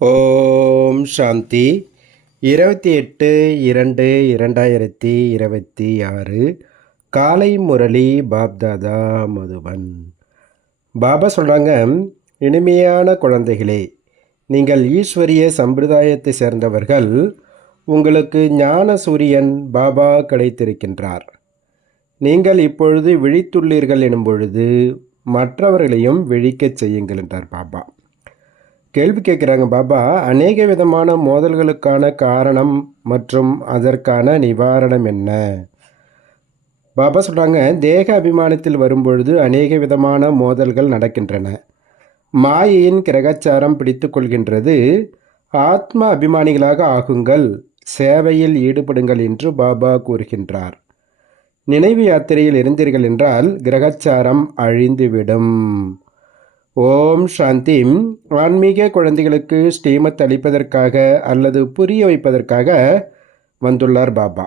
ஓம் சாந்தி. 28/2/2026 காலை முரளி பாப்தாதா மதுபன். பாபா சொல்கிறாங்க, இனிமையான குழந்தைகளே, நீங்கள் ஈஸ்வரிய சம்பிரதாயத்தை சேர்ந்தவர்கள். உங்களுக்கு ஞான சூரியன் பாபா கிடைத்திருக்கின்றார். நீங்கள் இப்பொழுது விழித்துள்ளீர்கள் எனும் பொழுது மற்றவர்களையும் விழிக்கச் செய்யுங்கள் என்றார் பாபா. கேள்வி கேட்குறாங்க பாபா, அநேக விதமான மோதல்களுக்கான காரணம் மற்றும் அதற்கான நிவாரணம் என்ன? பாபா சொல்கிறாங்க, தேக அபிமானத்தில் வரும்பொழுது அநேக விதமான மோதல்கள் நடக்கின்றன. மாயையின் கிரகச்சாரம் பிடித்து கொள்கின்றது. ஆத்ம அபிமானிகளாக ஆகுங்கள், சேவையில் ஈடுபடுங்கள் என்று பாபா கூறுகின்றார். நினைவு யாத்திரையில் இருந்தீர்கள் என்றால் கிரகச்சாரம் அழிந்துவிடும். ஓம் சாந்தி. ஆன்மீக குழந்தைகளுக்கு ஸ்ரீமத் அளிப்பதற்காக அல்லது புரிய வைப்பதற்காக வந்துள்ளார் பாபா.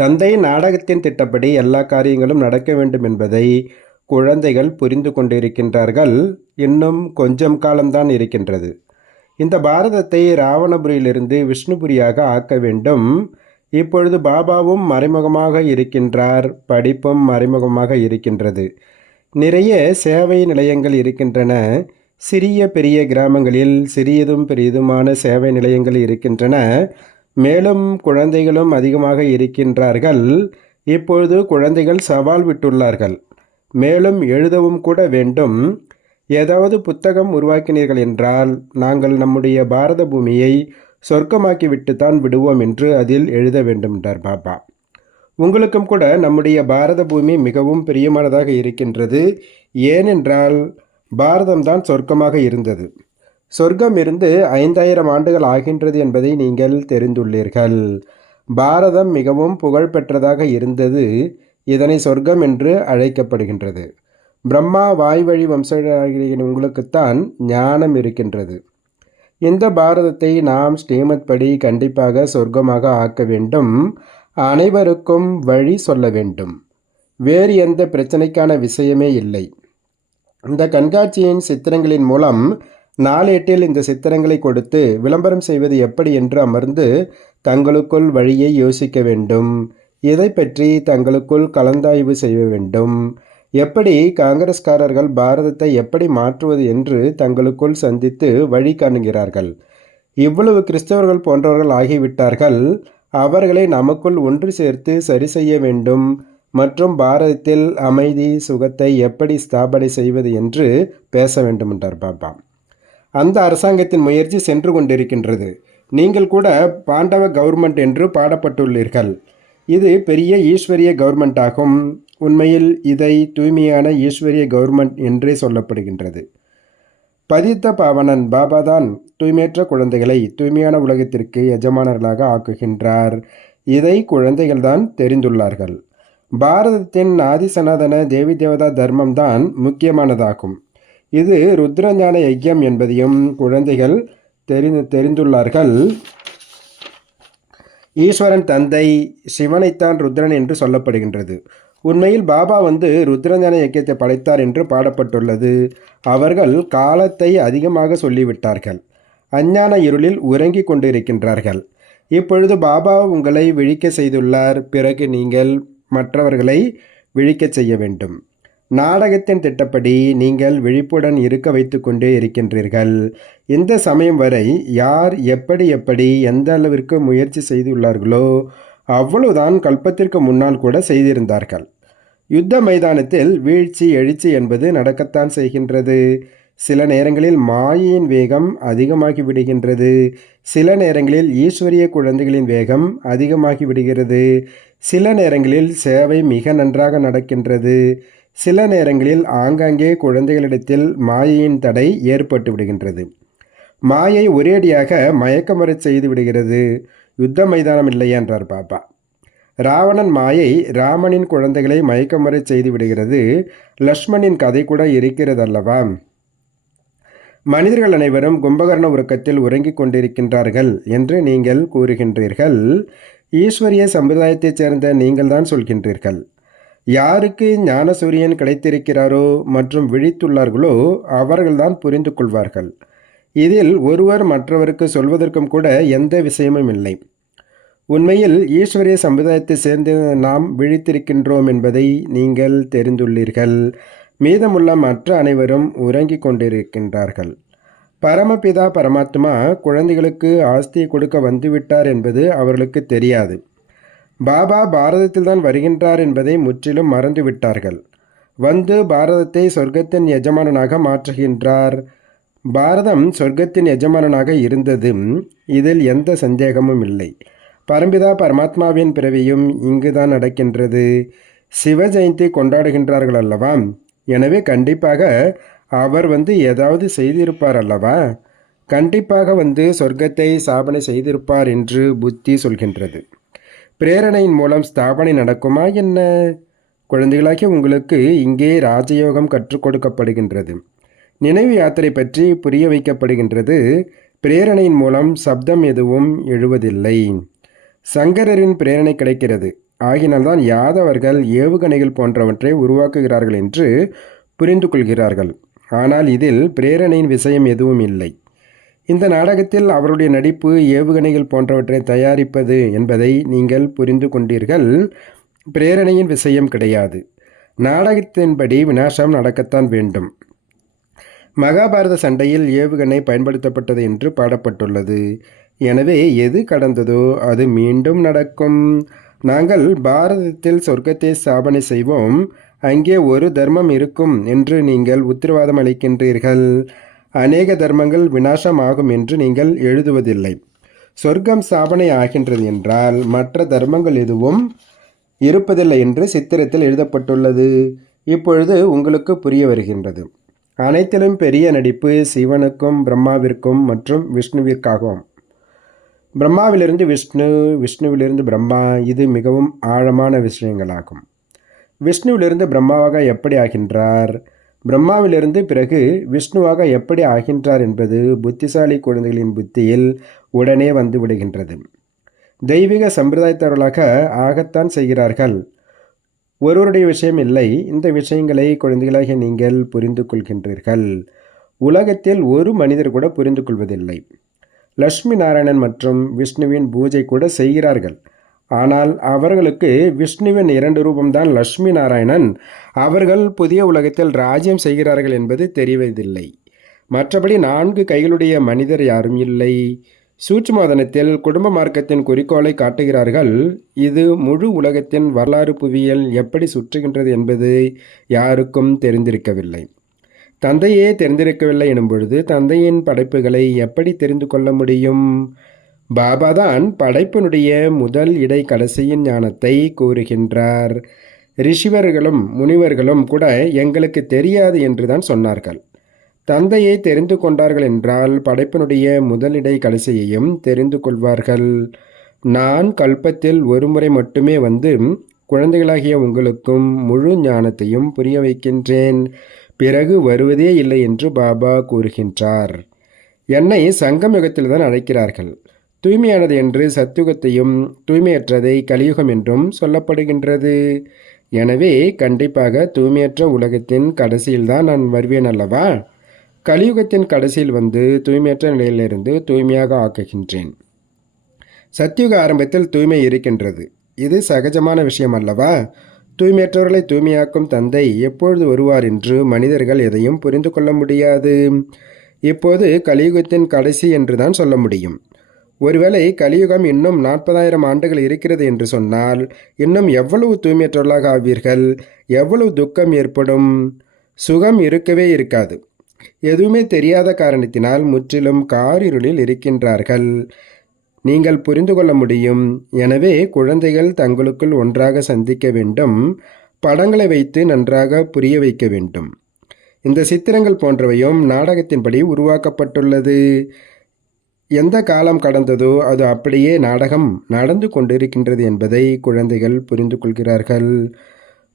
தந்தை நாடகத்தின் திட்டப்படி எல்லா காரியங்களும் நடக்க வேண்டும் என்பதை குழந்தைகள் புரிந்து கொண்டிருக்கின்றார்கள். இன்னும் கொஞ்சம் காலம்தான் இருக்கின்றது. இந்த பாரதத்தை ராவணபுரியிலிருந்து விஷ்ணுபுரியாக ஆக்க வேண்டும். இப்பொழுது பாபாவும் மறைமுகமாக இருக்கின்றார், படிப்பும் மறைமுகமாக இருக்கின்றது. நிறைய சேவை நிலையங்கள் இருக்கின்றன. சிறிய பெரிய கிராமங்களில் சிறியதும் பெரியதுமான சேவை நிலையங்கள் இருக்கின்றன. மேலும் குழந்தைகளும் அதிகமாக இருக்கின்றார்கள். இப்பொழுது குழந்தைகள் சவால் விட்டுள்ளார்கள். மேலும் எழுதவும் கூட வேண்டும். ஏதாவது புத்தகம் உருவாக்கினீர்கள் என்றால் நாங்கள் நம்முடைய பாரத பூமியை சொர்க்கமாக்கிவிட்டுத்தான் விடுவோம் என்று அதில் எழுத வேண்டும் என்றார் பாபா. உங்களுக்கும் கூட நம்முடைய பாரத பூமி மிகவும் பிரியமானதாக இருக்கின்றது. ஏனென்றால் பாரதம்தான் சொர்க்கமாக இருந்தது. சொர்க்கம் இருந்து 5000 ஆண்டுகள் ஆகின்றது என்பதை நீங்கள் தெரிந்துள்ளீர்கள். பாரதம் மிகவும் புகழ்பெற்றதாக இருந்தது. இதனை சொர்க்கம் என்று அழைக்கப்படுகின்றது. பிரம்மா வாய்வழி வம்சங்களின் உங்களுக்குத்தான் ஞானம் இருக்கின்றது. இந்த பாரதத்தை நாம் ஸ்ரீமத் படி கண்டிப்பாக சொர்க்கமாக ஆக்க வேண்டும். அனைவருக்கும் வழி சொல்ல வேண்டும். வேறு எந்த பிரச்சனைக்கான விஷயமே இல்லை. இந்த கண்காட்சியின் சித்திரங்களின் மூலம் நாளேட்டில் இந்த சித்திரங்களை கொடுத்து விளம்பரம் செய்வது எப்படி என்று அமர்ந்து தங்களுக்குள் வழியை யோசிக்க வேண்டும். இதை பற்றி தங்களுக்குள் கலந்தாய்வு செய்ய வேண்டும். எப்படி காங்கிரஸ்காரர்கள் பாரதத்தை எப்படி மாற்றுவது என்று தங்களுக்குள் சந்தித்து வழி காணுகிறார்கள். இவ்வளவு கிறிஸ்தவர்கள் போன்றவர்கள் ஆகிவிட்டார்கள். அவர்களை நமக்குள் ஒன்று சேர்த்து சரி செய்ய வேண்டும் மற்றும் பாரதத்தில் அமைதி சுகத்தை எப்படி ஸ்தாபனை செய்வது என்று பேச வேண்டும் என்றார் பாபா. அந்த அரசாங்கத்தின் முயற்சி சென்று கொண்டிருக்கின்றது. நீங்கள் கூட பாண்டவ கவர்மெண்ட் என்று பாடப்பட்டுள்ளீர்கள். இது பெரிய ஈஸ்வரிய கவர்மெண்ட் ஆகும். உண்மையில் இதை தூய்மையான ஈஸ்வரிய கவர்மெண்ட் என்றே சொல்லப்படுகின்றது. பதித்த பாவனன் பாபாதான் தூய்மையற்ற குழந்தைகளை தூய்மையான உலகத்திற்கு எஜமானர்களாக ஆக்குகின்றார். இதை குழந்தைகள்தான் தெரிந்துள்ளார்கள். பாரதத்தின் ஆதி சனாதன தேவி தேவதா தர்மம்தான் முக்கியமானதாகும். இது ருத்ரஞான யஜ்யம் என்பதையும் குழந்தைகள் தெரிந்துள்ளார்கள். ஈஸ்வரன் தந்தை சிவனைத்தான் ருத்ரன் என்று சொல்லப்படுகின்றது. உண்மையில் பாபா ருத்ரஞான யஜ்யத்தை படைத்தார் என்று பாடப்பட்டுள்ளது. அவர்கள் காலத்தை அதிகமாக சொல்லிவிட்டார்கள். அஞ்ஞான இருளில் உறங்கி கொண்டிருக்கின்றார்கள். இப்பொழுது பாபா உங்களை விழிக்க செய்துள்ளார். பிறகு நீங்கள் மற்றவர்களை விழிக்கச் செய்ய வேண்டும். நாடகத்தின் திட்டப்படி நீங்கள் விழிப்புடன் இருக்க வைத்து கொண்டே இருக்கின்றீர்கள். இந்த சமயம் வரை யார் எப்படி எந்த அளவிற்கு முயற்சி செய்துள்ளார்களோ அவ்வளவுதான் கல்பத்திற்கு முன்னால் கூட செய்திருந்தார்கள். யுத்த மைதானத்தில் வீழ்ச்சி எழுச்சி என்பது நடக்கத்தான் செய்கின்றது. சில நேரங்களில் மாயையின் வேகம் அதிகமாகி விடுகின்றது. சில நேரங்களில் ஈஸ்வரிய குழந்தைகளின் வேகம் அதிகமாகி விடுகிறது. சில நேரங்களில் சேவை மிக நன்றாக நடக்கின்றது. சில நேரங்களில் ஆங்காங்கே குழந்தைகளிடத்தில் மாயையின் தடை ஏற்பட்டு விடுகின்றது. மாயை ஒரேடியாக மயக்கமறச் செய்து விடுகிறது. யுத்த மைதானம் இல்லையா என்றார் பாபா. ராவணன் மாயை ராமனின் குழந்தைகளை மயக்கமறச் செய்து விடுகிறது. லக்ஷ்மணின் கதை கூட இருக்கிறது அல்லவா? மனிதர்கள் அனைவரும் கும்பகர்ண உறக்கத்தில் உறங்கிக் கொண்டிருக்கின்றார்கள் என்று நீங்கள் கூறுகின்றீர்கள். ஈஸ்வரிய சம்பிரதாயத்தைச் சேர்ந்த நீங்கள் தான் சொல்கின்றீர்கள். யாருக்கு ஞானசூரியன் கிடைத்திருக்கிறாரோ மற்றும் விழித்துள்ளார்களோ அவர்கள்தான் புரிந்து கொள்வார்கள். இதில் ஒருவர் மற்றவருக்கு சொல்வதற்கும் கூட எந்த விஷயமும் இல்லை. உண்மையில் ஈஸ்வரிய சமுதாயத்தை சேர்ந்து நாம் விழித்திருக்கின்றோம் என்பதை நீங்கள் தெரிந்துள்ளீர்கள். மீதமுள்ள மற்ற அனைவரும் உறங்கிக் கொண்டிருக்கின்றார்கள். பரமபிதா பரமாத்மா குழந்தைகளுக்கு ஆஸ்தியை கொடுக்க வந்துவிட்டார் என்பது அவர்களுக்கு தெரியாது. பாபா பாரதத்தில்தான் வருகின்றார் என்பதை முற்றிலும் மறந்துவிட்டார்கள். வந்து பாரதத்தை சொர்க்கத்தின் எஜமானனாக மாற்றுகின்றார். பாரதம் சொர்க்கத்தின் எஜமானனாக இருந்தது, இதில் எந்த சந்தேகமும் இல்லை. பரம்பிதா பரமாத்மாவின் பிறவியும் இங்குதான் நடக்கின்றது. சிவ ஜெயந்தி கொண்டாடுகின்றார்கள் அல்லவா? எனவே கண்டிப்பாக அவர் வந்து ஏதாவது செய்திருப்பார் அல்லவா? கண்டிப்பாக வந்து சொர்க்கத்தை ஸ்தாபனை செய்திருப்பார் என்று புத்தி சொல்கின்றது. பிரேரணையின் மூலம் ஸ்தாபனை நடக்குமா என்ன? குழந்தைகளாகிய உங்களுக்கு இங்கே ராஜயோகம் கற்றுக் கொடுக்கப்படுகின்றது. நினைவு யாத்திரை பற்றி புரிய வைக்கப்படுகின்றது. பிரேரணையின் மூலம் சப்தம் எதுவும் எழுவதில்லை. சங்கரரின் பிரேரணை கிடைக்கிறது. ஆகினால்தான் யாதவர்கள் ஏவுகணைகள் போன்றவற்றை உருவாக்குகிறார்கள் என்று புரிந்து கொள்கிறார்கள். ஆனால் இதில் பிரேரணையின் விஷயம் எதுவும் இல்லை. இந்த நாடகத்தில் அவருடைய நடிப்பு ஏவுகணைகள் போன்றவற்றை தயாரிப்பது என்பதை நீங்கள் புரிந்து கொண்டீர்கள். பிரேரணையின் விஷயம் கிடையாது. நாடகத்தின்படி விநாசம் நடக்கத்தான் வேண்டும். மகாபாரத சண்டையில் ஏவுகணை பயன்படுத்தப்பட்டது என்று பாடப்பட்டுள்ளது. எனவே எது கடந்ததோ அது மீண்டும் நடக்கும். நாங்கள் பாரதத்தில் சொர்க்கத்தை ஸ்தாபனை செய்வோம், அங்கே ஒரு தர்மம் இருக்கும் என்று நீங்கள் உத்தரவாதம் அளிக்கின்றீர்கள். அநேக தர்மங்கள் விநாசம் ஆகும் என்று நீங்கள் எழுதுவதில்லை. சொர்க்கம் ஸ்தாபனை ஆகின்றது என்றால் மற்ற தர்மங்கள் எதுவும் இருப்பதில்லை என்று சித்திரத்தில் எழுதப்பட்டுள்ளது. இப்பொழுது உங்களுக்கு புரிய வருகின்றது. அனைத்திலும் பெரிய நடிப்பு சிவனுக்கும் பிரம்மாவிற்கும் மற்றும் விஷ்ணுவிற்காகவும். பிரம்மாவிலிருந்து விஷ்ணு, விஷ்ணுவிலிருந்து பிரம்மா, இது மிகவும் ஆழமான விஷயங்களாகும். விஷ்ணுவிலிருந்து பிரம்மாவாக எப்படி ஆகின்றார், பிரம்மாவிலிருந்து பிறகு விஷ்ணுவாக எப்படி ஆகின்றார் என்பது புத்திசாலி குழந்தைகளின் புத்தியில் உடனே வந்து விடுகின்றது. தெய்வீக சம்பிரதாயத்தவர்களாக ஆகத்தான் செய்கிறார்கள். ஒருவருடைய விஷயம் இல்லை. இந்த விஷயங்களை குழந்தைகளாக நீங்கள் புரிந்து கொள்கின்றீர்கள். உலகத்தில் ஒரு மனிதர் கூட புரிந்து கொள்வதில்லை. லட்சுமி நாராயணன் மற்றும் விஷ்ணுவின் பூஜை கூட செய்கிறார்கள். ஆனால் அவர்களுக்கு விஷ்ணுவின் 2 ரூபம்தான் லட்சுமி நாராயணன். அவர்கள் புதிய உலகத்தில் ராஜ்யம் செய்கிறார்கள் என்பது தெரிவதில்லை. மற்றபடி 4 கைகளுடைய மனிதர் யாரும் இல்லை. சூட்சுமதனத்தில் குடும்ப மார்க்கத்தின் குறிக்கோளை காட்டுகிறார்கள். இது முழு உலகத்தின் வரலாறு புவியியல் எப்படி சுற்றுகின்றது என்பது யாருக்கும் தெரிந்திருக்கவில்லை. தந்தையே தெரிந்திருக்கவில்லை எனும் பொழுது தந்தையின் படைப்புகளை எப்படி தெரிந்து கொள்ள முடியும்? பாபாதான் படைப்பினுடைய முதல் இடை கடைசியின் ஞானத்தை கூறுகின்றார். ரிஷிவர்களும் முனிவர்களும் கூட எங்களுக்கு தெரியாது என்றுதான் சொன்னார்கள். தந்தையை தெரிந்து கொண்டார்கள் என்றால் படைப்பினுடைய முதலிடை கடைசியையும் தெரிந்து கொள்வார்கள். நான் கல்பத்தில் ஒரு முறை மட்டுமே வந்து குழந்தைகளாகிய உங்களுக்கும் முழு ஞானத்தையும் புரிய வைக்கின்றேன். பிறகு வருவதே இல்லை என்று பாபா கூறுகின்றார். என்னை சங்கம் யுகத்தில்தான் அழைக்கிறார்கள். தூய்மையானது என்று சத்யுகத்தையும் தூய்மையற்றதை கலியுகம் என்றும் சொல்லப்படுகின்றது. எனவே கண்டிப்பாக தூய்மையற்ற உலகத்தின் கடைசியில்தான் நான் வருவேன் அல்லவா? கலியுகத்தின் கடைசியில் வந்து தூய்மையற்ற நிலையிலிருந்து தூய்மையாக ஆக்குகின்றேன். சத்யுக ஆரம்பத்தில் தூய்மை இருக்கின்றது. இது சகஜமான விஷயம் அல்லவா? தூய்மையற்றவர்களை தூய்மையாக்கும் தந்தை எப்பொழுது வருவார் என்று மனிதர்கள் எதையும் புரிந்து கொள்ள முடியாது. இப்போது கலியுகத்தின் கடைசி என்றுதான் சொல்ல முடியும். ஒருவேளை கலியுகம் இன்னும் 40,000 ஆண்டுகள் இருக்கிறது என்று சொன்னால் இன்னும் எவ்வளவு தூய்மையற்றவர்களாக ஆவீர்கள்? எவ்வளவு துக்கம் ஏற்படும்? சுகம் இருக்கவே இருக்காது. எதுவுமே தெரியாத காரணத்தினால் முற்றிலும் காரிருளில் இருக்கின்றார்கள். நீங்கள் புரிந்து கொள்ள முடியும். எனவே குழந்தைகள் தங்களுக்குள் ஒன்றாக சந்திக்க வேண்டும். படங்களை வைத்து நன்றாக புரிய வைக்க வேண்டும். இந்த சித்திரங்கள் போன்றவையும் நாடகத்தின்படி உருவாக்கப்பட்டுள்ளது. எந்த காலம் கடந்ததோ அது அப்படியே நாடகம் நடந்து கொண்டிருக்கின்றது என்பதை குழந்தைகள் புரிந்து கொள்கிறார்கள்.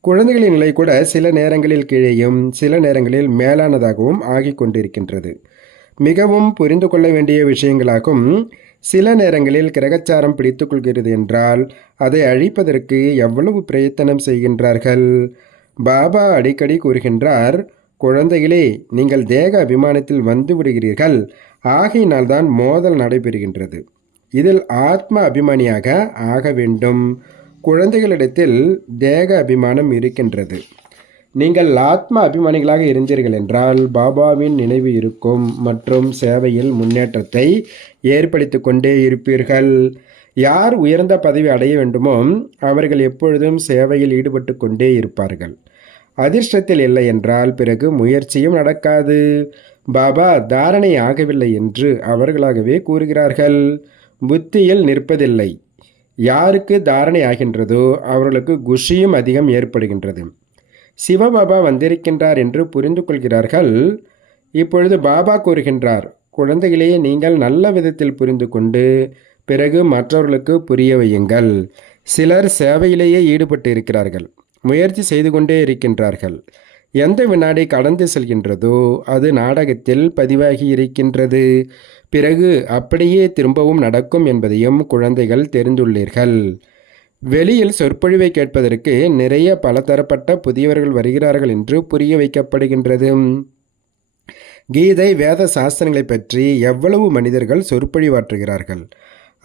குழந்தைகளின் நிலை கூட சில நேரங்களில் கீழேயும் சில நேரங்களில் மேலானதாகவும் ஆகிக் கொண்டிருக்கின்றது. மிகவும் புரிந்து கொள்ள வேண்டிய விஷயங்களாகும். சில நேரங்களில் கிரகச்சாரம் பிடித்து கொள்கிறது என்றால் அதை அழிப்பதற்கு எவ்வளவு பிரயத்தனம் செய்கின்றார்கள். பாபா அடிக்கடி கூறுகின்றார், குழந்தைகளே, நீங்கள் தேக அபிமானத்தில் வந்து விடுகிறீர்கள். ஆகையினால்தான் மோதல் நடைபெறுகின்றது. இதில் ஆத்ம அபிமானியாக ஆக வேண்டும். குழந்தைகளிடத்தில் தேக அபிமானம் இருக்கின்றது. நீங்கள் ஆத்ம அபிமானிகளாக இருந்தீர்கள் என்றால் பாபாவின் நினைவு இருக்கும் மற்றும் சேவையில் முன்னேற்றத்தை ஏற்படுத்தி கொண்டே இருப்பீர்கள். யார் உயர்ந்த பதவி அடைய வேண்டுமோ அவர்கள் எப்பொழுதும் சேவையில் ஈடுபட்டு கொண்டே இருப்பார்கள். அதிர்ஷ்டத்தில் இல்லை என்றால் பிறகு முயற்சியும் நடக்காது. பாபா தாரணை ஆகவில்லை என்று அவர்களாகவே கூறுகிறார்கள். புத்தியில் நிற்பதில்லை. யாருக்கு தாரணை ஆகின்றதோ அவர்களுக்கு குஷியும் அதிகம் ஏற்படுகின்றது. சிவபாபா வந்திருக்கின்றார் என்று புரிந்து கொள்கிறார்கள். இப்பொழுது பாபா கூறுகின்றார், குழந்தைகளே, நீங்கள் நல்ல விதத்தில் புரிந்து கொண்டு பிறகு மற்றவர்களுக்கு புரிய வையுங்கள். சிலர் சேவையிலேயே ஈடுபட்டு இருக்கிறார்கள், முயற்சி செய்து கொண்டே இருக்கின்றார்கள். எந்த வினாடி கடந்து செல்கின்றதோ அது நாடகத்தில் பதிவாகி இருக்கின்றது. பிறகு அப்படியே திரும்பவும் நடக்கும் என்பதையும் குழந்தைகள் தெரிந்துள்ளீர்கள். வெளியில் சொற்பொழிவை கேட்பதற்கு நிறைய பலதரப்பட்ட புதியவர்கள் வருகிறார்கள் என்று புரிய வைக்கப்படுகின்றது. கீதை வேத சாஸ்திரங்களை பற்றி எவ்வளவு மனிதர்கள் சொற்பொழிவாற்றுகிறார்கள்.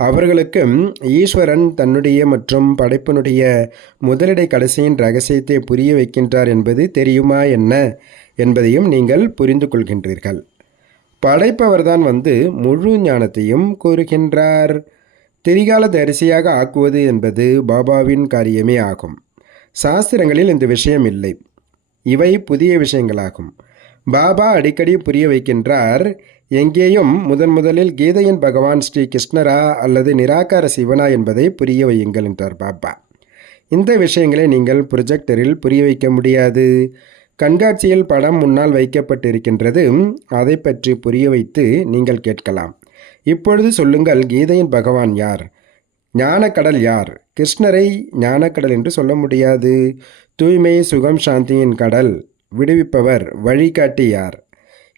அவர்களுக்கு ஈஸ்வரன் தன்னுடைய மற்றும் படைப்பினுடைய முதலிடை கடைசியின் ரகசியத்தை புரிய வைக்கின்றார் என்பது தெரியுமா என்ன என்பதையும் நீங்கள் புரிந்து கொள்கின்றீர்கள். படைப்பவர்தான் முழு ஞானத்தையும் கூறுகின்றார். திரிகால தரிசியாக ஆக்குவது என்பது பாபாவின் காரியமே ஆகும். சாஸ்திரங்களில் இந்த விஷயம் இல்லை. இவை புதிய விஷயங்களாகும். பாபா அடிக்கடி புரிய வைக்கின்றார். எங்கேயும் முதலில் கீதையின் பகவான் ஸ்ரீ கிருஷ்ணரா அல்லது நிராகார சிவனா என்பதை புரிய வையுங்கள் என்றார் பாபா. இந்த விஷயங்களை நீங்கள் ப்ரொஜெக்டரில் புரிய வைக்க முடியாது. கண்காட்சியில் படம் முன்னால் வைக்கப்பட்டிருக்கின்றது. அதை பற்றி புரிய வைத்து நீங்கள் கேட்கலாம். இப்பொழுது சொல்லுங்கள், கீதையின் பகவான் யார்? ஞானக்கடல் யார்? கிருஷ்ணரை ஞானக்கடல் என்று சொல்ல முடியாது. தூய்மை, சுகம், சாந்தியின் கடல், விடுவிப்பவர், வழிகாட்டி யார்?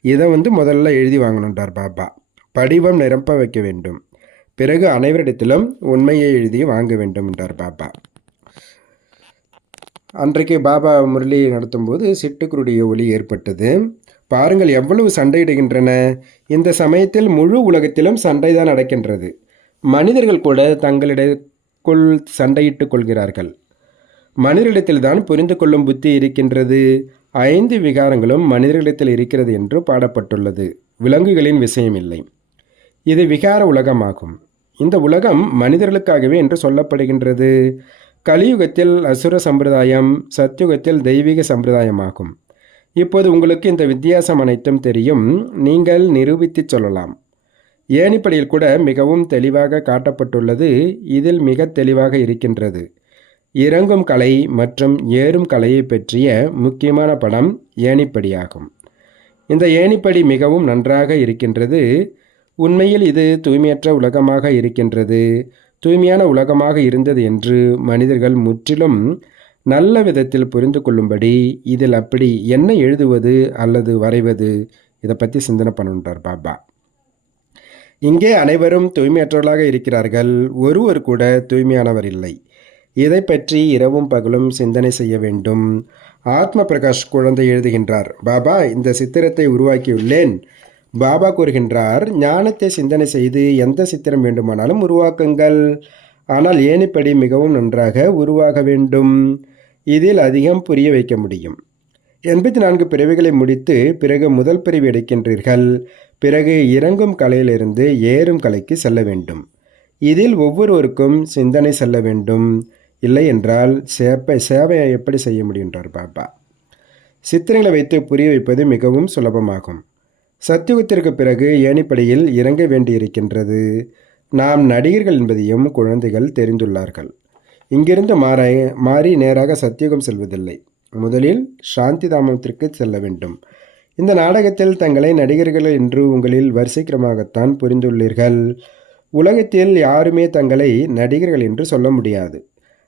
இதை முதல்ல எழுதி வாங்கணுன்றார் பாபா. படிவம் நிரப்ப வைக்க வேண்டும். பிறகு அனைவரிடத்திலும் உண்மையை எழுதி வாங்க வேண்டும் என்றார் பாபா. அன்றைக்கு பாபா முரளி நடத்தும்போது சிட்டுக்குருடைய ஒலி ஏற்பட்டது. பாருங்கள் எவ்வளவு சண்டையிடுகின்றன. இந்த சமயத்தில் முழு உலகத்திலும் சண்டைதான் நடக்கின்றது. மனிதர்கள் கூட தங்களிடக்குள் சண்டையிட்டுக் கொள்கிறார்கள். மனிதரிடத்தில்தான் புரிந்து கொள்ளும் புத்தி இருக்கின்றது. 5 விகாரங்களும் மனிதர்களிடத்தில் இருக்கிறது என்று பாடப்பட்டுள்ளது. விலங்குகளின் விஷயம் இல்லை. இது விகார உலகமாகும். இந்த உலகம் மனிதர்களுக்காகவே என்று சொல்லப்படுகின்றது. கலியுகத்தில் அசுர சம்பிரதாயம், சத்யுகத்தில் தெய்வீக சம்பிரதாயமாகும். இப்போது உங்களுக்கு இந்த வித்தியாசம் அனைத்தும் தெரியும். நீங்கள் நிரூபித்து சொல்லலாம். ஏணிப்படியில் கூட மிகவும் தெளிவாக காட்டப்பட்டுள்ளது. இதில் மிக தெளிவாக இருக்கின்றது. இறங்கும் கலை மற்றும் ஏறும் கலையை பற்றிய முக்கியமான படம் ஏணிப்படியாகும். இந்த ஏணிப்படி மிகவும் நன்றாக இருக்கின்றது. உண்மையில் இது தூய்மையற்ற உலகமாக இருக்கின்றது. தூய்மையான உலகமாக இருந்தது என்று மனிதர்கள் முற்றிலும் நல்ல விதத்தில் புரிந்து கொள்ளும்படி இதில் அப்படி என்ன எழுதுவது அல்லது வரைவது, இதை பற்றி சிந்தனை பண்ணுன்றார் பாபா. இங்கே அனைவரும் தூய்மையற்றவர்களாக இருக்கிறார்கள். ஒருவர் கூட தூய்மையானவர் இல்லை. இதை பற்றி இரவும் பகலும் சிந்தனை செய்ய வேண்டும். ஆத்ம பிரகாஷ் குழந்தை எழுதுகின்றார், பாபா இந்த சித்திரத்தை உருவாக்கியுள்ளேன். பாபா கூறுகின்றார், ஞானத்தை சிந்தனை செய்து எந்த சித்திரம் வேண்டுமானாலும் உருவாக்குங்கள். ஆனால் ஏணிப்படி மிகவும் நன்றாக உருவாக வேண்டும். இதில் அதிகம் புரிய வைக்க முடியும். 84 பிறவிகளை முடித்து பிறகு முதல் பிறவி எடுக்கின்றீர்கள். பிறகு இறங்கும் கலையிலிருந்து ஏறும் கலைக்கு செல்ல வேண்டும். இதில் ஒவ்வொருவருக்கும் சிந்தனை செல்ல வேண்டும். இல்லை என்றால் சேவையை எப்படி செய்ய முடியுன்றார் பாபா. சித்திரங்களை வைத்து புரிய வைப்பது மிகவும் சுலபமாகும். சத்தியுகத்திற்கு பிறகு ஏணிப்படியில் இறங்க வேண்டியிருக்கின்றது. நாம் நடிகர்கள் என்பதையும் குழந்தைகள் தெரிந்துள்ளார்கள். இங்கிருந்து மாறி நேராக சத்தியுகம் செல்வதில்லை. முதலில் சாந்தி தாமத்திற்கு செல்ல வேண்டும். இந்த நாடகத்தில் தங்களை நடிகர்கள் என்று உங்களில் வரிசைக்கிரமாகத்தான் புரிந்துள்ளீர்கள். உலகத்தில் யாருமே தங்களை நடிகர்கள் என்று சொல்ல முடியாது.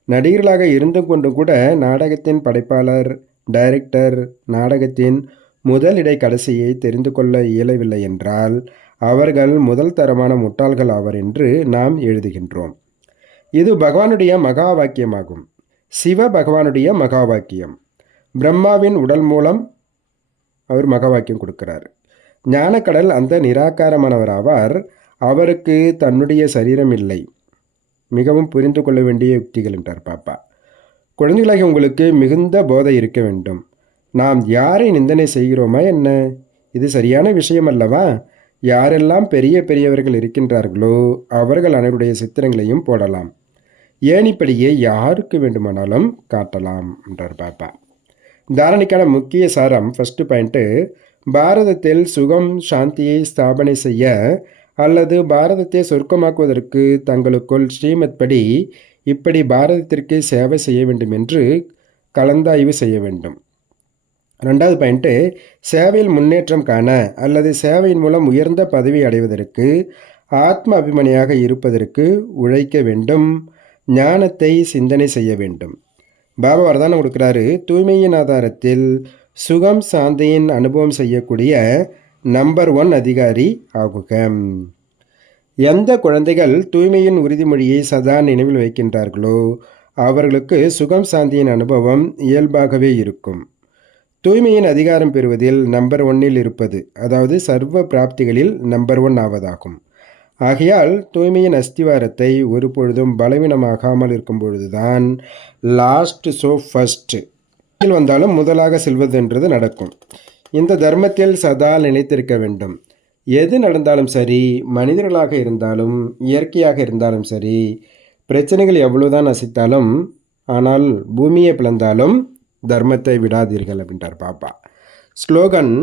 நடிகர்களாக இருந்து கொண்டு கூட நாடகத்தின் படைப்பாளர், டைரக்டர் நாடகத்தின் முதல் இடை கடைசியை தெரிந்து கொள்ள இயலவில்லை என்றால் அவர்கள் முதல் தரமான முட்டாள்கள் ஆவர் என்று நாம் எழுதுகின்றோம். இது பகவானுடைய மகா வாக்கியமாகும். சிவ பகவானுடைய மகா வாக்கியம். பிரம்மாவின் உடல் மூலம் அவர் மகா வாக்கியம் கொடுக்கிறார். ஞானக்கடல் அந்த நிராகாரமானவராவார். அவருக்கு தன்னுடைய சரீரம் இல்லை. மிகவும் புரிந்து கொள்ள வேண்டிய யுக்திகள் என்றார் பாப்பா. குழந்தைகளாகி உங்களுக்கு மிகுந்த போதை இருக்க வேண்டும். நாம் யாரை நிந்தனை செய்கிறோமா என்ன? இது சரியான விஷயம் அல்லவா? யாரெல்லாம் பெரிய பெரியவர்கள் இருக்கின்றார்களோ அவர்கள் அனைவருடைய சித்திரங்களையும் போடலாம். ஏனிப்படியே யாருக்கு வேண்டுமானாலும் காட்டலாம் என்றார் பாப்பா. தாரணைக்கான முக்கிய சாரம் ஃபர்ஸ்ட் பாயிண்ட்டு, பாரதத்தில் சுகம் சாந்தியை ஸ்தாபனை செய்ய அல்லது பாரதத்தை சொர்க்கமாக்குவதற்கு தங்களுக்குள் ஸ்ரீமத் படி இப்படி பாரதத்திற்கு சேவை செய்ய வேண்டும் என்று கலந்தாய்வு செய்ய வேண்டும். ரெண்டாவது பாயிண்ட்டு, சேவையில் முன்னேற்றம் காண அல்லது சேவையின் மூலம் உயர்ந்த பதவி அடைவதற்கு ஆத்ம அபிமானியாக இருப்பதற்கு உழைக்க வேண்டும். ஞானத்தை சிந்தனை செய்ய வேண்டும். பாபா வரதானம் கொடுக்குறாரு, தூய்மையின் ஆதாரத்தில் சுகம் சாந்தியின் அனுபவம் செய்யக்கூடிய நம்பர் 1 அதிகாரி ஆகுக. எந்த குழந்தைகள் தூய்மையின் உறுதிமொழியை சதா நினைவில் வைக்கின்றார்களோ அவர்களுக்கு சுகம் சாந்தியின் அனுபவம் இயல்பாகவே இருக்கும். தூய்மையின் அதிகாரம் பெறுவதில் நம்பர் 1 இருப்பது, அதாவது சர்வ பிராப்திகளில் நம்பர் 1 ஆவதாகும். ஆகையால் தூய்மையின் அஸ்திவாரத்தை ஒரு பொழுதும் பலவீனமாகாமல் இருக்கும் பொழுதுதான் லாஸ்ட் ஸோ ஃபர்ஸ்ட் வந்தாலும் முதலாக செல்வதென்றது நடக்கும். இந்த தர்மத்தில் சதா நிலைத்திருக்க வேண்டும். எது நடந்தாலும் சரி, மனிதர்களாக இருந்தாலும் இயற்கையாக இருந்தாலும் சரி, பிரச்சனைகள் எவ்வளவுதான் நசித்தாலும் ஆனால் பூமியை பிளந்தாலும் தர்மத்தை விடாதீர்கள் அப்படின்றார் பாப்பா. ஸ்லோகன்,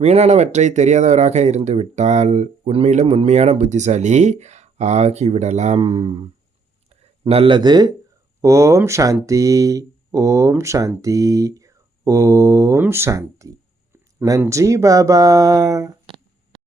வீணானவற்றை தெரியாதவராக இருந்து விட்டால் உண்மையிலும் உண்மையான புத்திசாலி ஆகிவிடலாம். நல்லது. ஓம் சாந்தி, ஓம் சாந்தி, ஓம் சாந்தி. நன்றி பாபா.